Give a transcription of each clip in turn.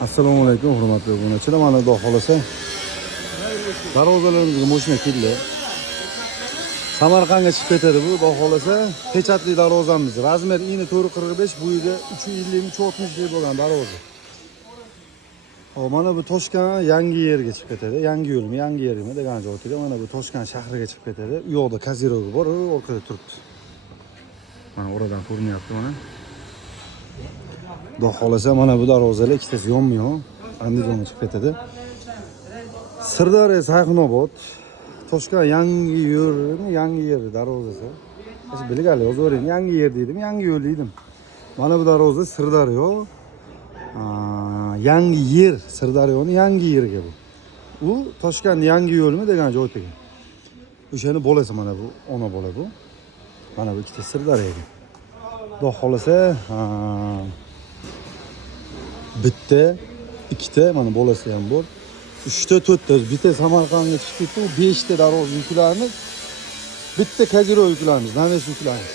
Assalomu alaykum, hurmatli obunachilar. Mana xudo xolasa darvozalarimizga mashina keldi. Samarqandga chiqib ketadi bu, xudo xolasa. Pechatli darvozamiz. Razmer ini 445, bo'yiga 350-360 bo'lgan darvoza. Hop, mana bu Toshkent yangi yerga chiqib ketadi. Yangi yo'lmi, yangi yermi degan joyda. Mana bu Toshkent shahriga chiqib ketadi. U yoqda kaziroga bor, orqada turibdi. Mana oradan ko'rinyapti mana. Xudo xolasa mana bu darvozalar ikkitasi yonma-yon Andijonga chiqib ketadi. Sirdaryo Sayxunobod, Toshkent yangi yo'lmi, yangi yer darvozasi. Siz bilgan yozavering, yangi yer dedim, yangi yo'l dedim. Mana bu darvoza Sirdaryo yangi yer, Sirdaryoning yangi yeriga bu. U Toshkent yangi yo'lmi degan joyda. O'shani bolasi mana bu, ona bola bu. Mana bu ikkita Sirdaryoga. Xudo xolasa bitta, ikkita mana bolasi ham bor. 3ta, 4ta, bitta Samarqandga chiqib ketdi, 5ta darvoza yuklarimiz, bitta kaziro yuklarimiz, naves yuklarimiz.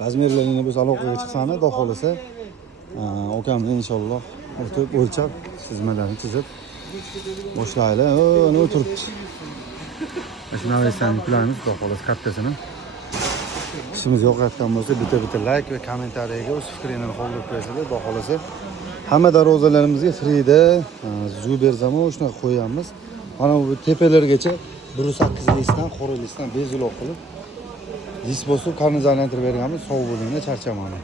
Razmerlaringni biz aloqaga chiqsani, xudo xolasa, okamni inshaalloh o'lchab, chizmalarni chizib boshlayli. Ne o'tiribdi. Shu navesdan yuklarimiz, xudo xolasa kattasini. İşimiz yoqayotgan bo'lsa, bitta like va kommentariyaga o'z fikringizni qoldirib qo'yasizlar, xudo xolasa. Hamma darvozalarimizga frida Zuberzamo shunaqa qo'yamiz. Mana bu tepalargacha 1.8 listdan, qora listdan bezuloq qilib dis bosib, qarni aylantirib berganmiz. Sog' bo'linglar, charchamanglar.